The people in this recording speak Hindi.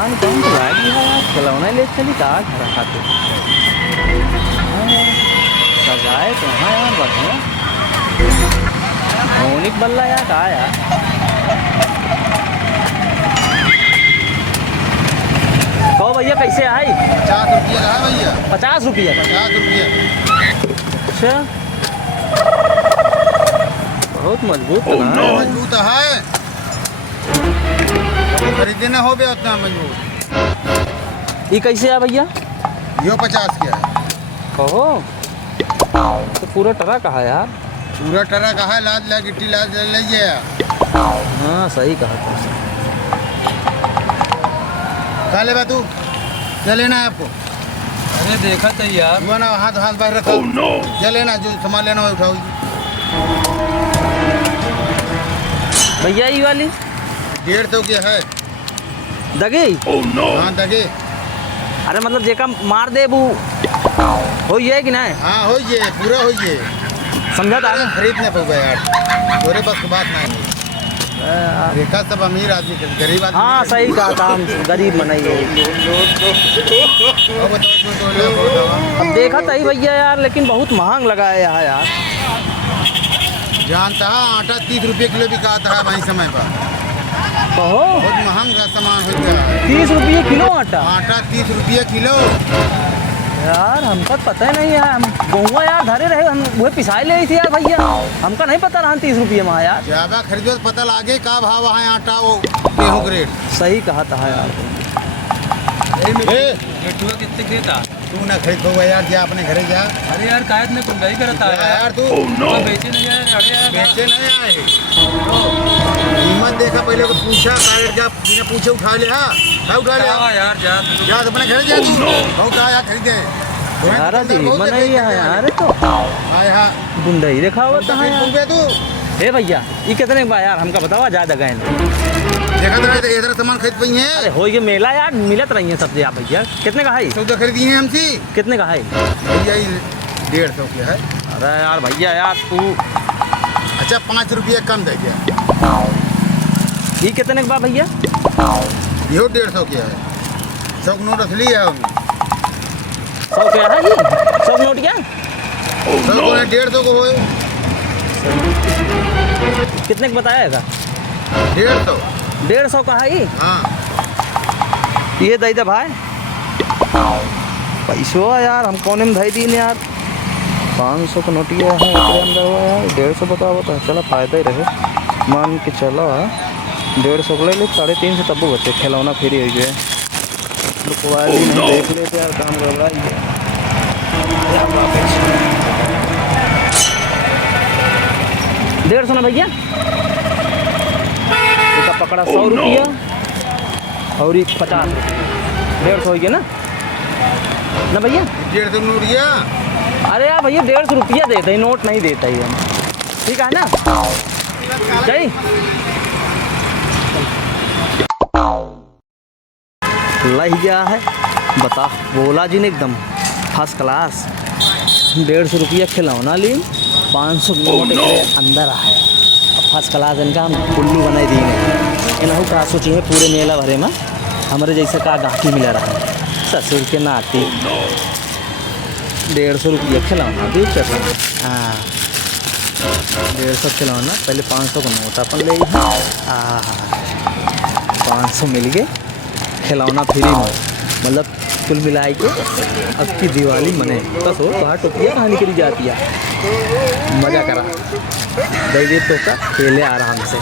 दुकान कौन चलाएगी है यार, खिलौने ले चली का घर खाते सजाए तो हाँ यार बढ़िया मौनिक बल्ला यार कहा यार। कहो भैया कैसे आई? 50 रुपया है भैया। 50 रुपया? 50 रुपया। अच्छा बहुत मजबूत है। मजबूत है, खरीदे ना हो गया उतना मजबूत। ये कैसे है भैया? यो 50 के है। कहो तो पूरा टरा कहा यार। पूरा टरा का है, लाद ला गिट्टी लाद ले लीजिए। हाँ सही कहा था। कहा ले तू क्या लेना है आपको? अरे देखा था यार। वो ना हाथ हाथ बाहर रखो। क्या लेना, जो सामान लेना है उठाओ। भैया ये वाली 150 की है। दगे? हाँ दगे। अरे मतलब जेका मार दे वो हो ये कि नहीं? हाँ हो ये पूरा हो ये। समझा था ना? खरीदने पड़ेगा यार, तोरे बस की बात नहीं। देखा सब अमीर आदमी गरीब आदमी। हाँ सही कहा था, हम गरीब बनाइए। अब देखा था ही भैया यार, लेकिन बहुत महंग लगा है यहाँ यार। जानता है आटा 30 रुपये किलो बिकाता है वही समय पर। कहो बहुत महंगा सामान हो गया है। 30 रुपये किलो आटा? आटा 30 रुपये किलो यार हमको पता ही नहीं है, हम गहुआ यार धरे रहे, हम वो पिसाई ले थी यार भैया, हमका नहीं पता रहा 30 रुपये में यार। ज्यादा खरीदो तो पता लागे का भाव है आटा वो गेहूँ ग्रेड। सही कहा था यार। मिठुआ कितने देता? तू ना खरीदो यार, जा अपने घरे जा। अरे यार कायद में गुंडाई करता है यार तू बेचे नहीं यार। अरे यार बेचे नहीं आए, कीमत देखा पहले को पूछा काट जा, बिना पूछे उठा ले। हाँ उठा ले यार जा जा अपने घरे जा तू। बहुत आया खरीदे यार जी मन ही है यार। तो हाँ गुंडई देखा हुआ था यार। तू हे भैया ये कितने का यार हमका बतावा, ज्यादा गए देखा तो इधर सामान खरीद पाई है। अरे हो ये मेला यार, मिलत रही है सब्जी आप भैया। कितने का है? सौदा खरीदी है हमसे। कितने का है भैया 150 की है। अरे यार भैया यार तू अच्छा 5 रुपये कम दे गया। ये कितने का भैया? यो 150 की है। 100 नोट असली है हमें। 100 क्या है ये? 100 नोट क्या? 150 को होए। कितने का बताएगा? 150। 150 का है ये? हाँ ये दई दे भाई पैसो यार, हम कौन में धई दी यार। 500 का नोटिया है इसके अंदर हुआ यार। 150 बताओ तो चलो फायदा ही रहे, मान के चलो। 150 को ले ले, 350 तब बच्चे खिलौना फ्री हो गए। लुकवा भी नहीं देख लेते यार, काम कर रहा है। 150 ना भैया? इसका पकड़ा 100 रुपया और एक 50 रुपया। 150 हो गया ना भैया? 150 नोटिया। अरे यार भैया 150 रुपया देते हैं, नोट नहीं देता ही हम। ठीक है ना? सही लग गया है, बता बोला जी ने एकदम फर्स्ट क्लास। 150 रुपया खिलौना ली, 500 नोट के अंदर आया। फर्स्ट क्लास इनका हम कुल्लू बनाई दी इन्हों का सोची है पूरे मेला भरे में हमारे जैसे का गाँठी मिला रहा है। ससुर के नाती 150 रुपया खिलौना भी चल। हाँ 150 खिलौना, पहले 500 का नोट अपन ले। हाँ 500 मिल गए, खिलौना फ्री में। मतलब कुल मिलाई के अब की दिवाली मने तो सो बाहर टोपिया कहाँ निकली जाती है। मज़ा करा दे तो का खेले आराम से।